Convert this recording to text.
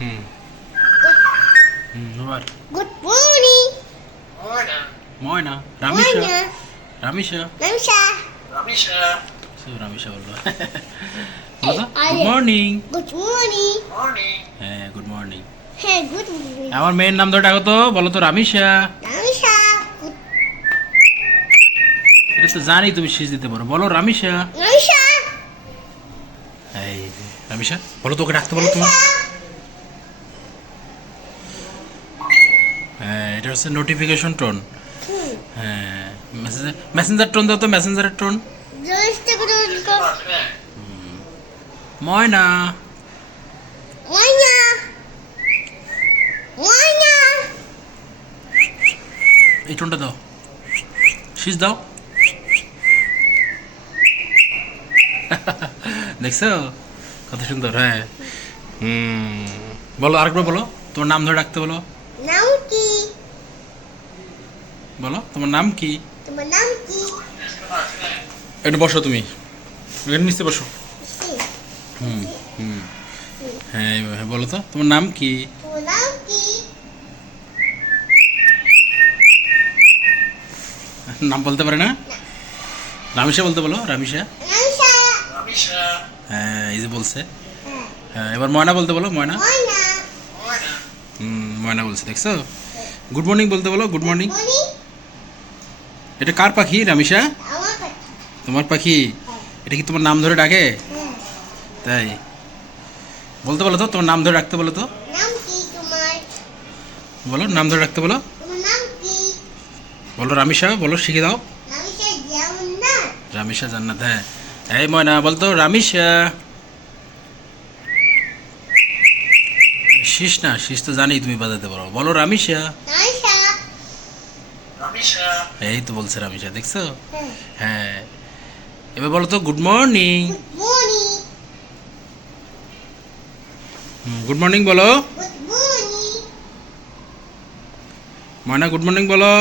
হুম ময়না রামিশা. রামিশা. রামিশা বলল। Good morning. হ্যাঁ good morning. আমার মেয়ের নাম ধরে ডাকো তো বলো তো রামিশা. এটা তো জানি তুমি শীষ দিতে পারো। বলো রামিশা। Namsha. এই রামিশা বলো তো ওকে ডাকতে বলো তোমার হ্যাঁ এটা হচ্ছে নোটিফিকেশন টোন. হ্যাঁ মেসেঞ্জার মেসেঞ্জার টোন দাও তো মেসেঞ্জারের টোন ময়না. এই টোনটা দাও। শীষ দাও। দেখছ? কত সুন্দর হ্যাঁ। হুম। বলো আরেকবার বলো। তোমার নাম ধরে ডাকতে বলো নাম কি বলো তোমার নাম কি? তোমার নাম কি? একটু বসো তুমি। এখানে নিচে বসো। হুম হুম। হ্যাঁ এইভাবে বলো তো। তোমার নাম কি? তোমার নাম কি? নাম বলতে পারে না? রামিশা বলতে বলো রামিশা। হ্যাঁ এই যে বলছে। হ্যাঁ। হ্যাঁ এবার ময়না বলতে বলো ময়না। ময়না। হুম ময়না বলছে দেখছ? গুড মর্নিং বলতে বলো গুড মর্নিং এটা কার পাখি রামিশা? তোমার পাখি? এটা কি তোমার নাম ধরে ডাকে? হ্যাঁ। তাই। বলতে বলো তো তোমার নাম ধরে রাখতে বলো তো। বলো নাম ধরে রাখতে বলো। বলো রামিশা বলো শিখে দাও। রামিশা জান্নাত। হ্যাঁ। এই ময়না বলতো রামিশা। শীষ না শীষ তো জানি তুমি বাজাতে পারো। বলো রামিশা। নামসা এই তো বলছে রামিশা দেখছ? হ্যাঁ। এবার বলো তো good morning good morning good morning বলো। ময়না গুড মর্নিং বলো।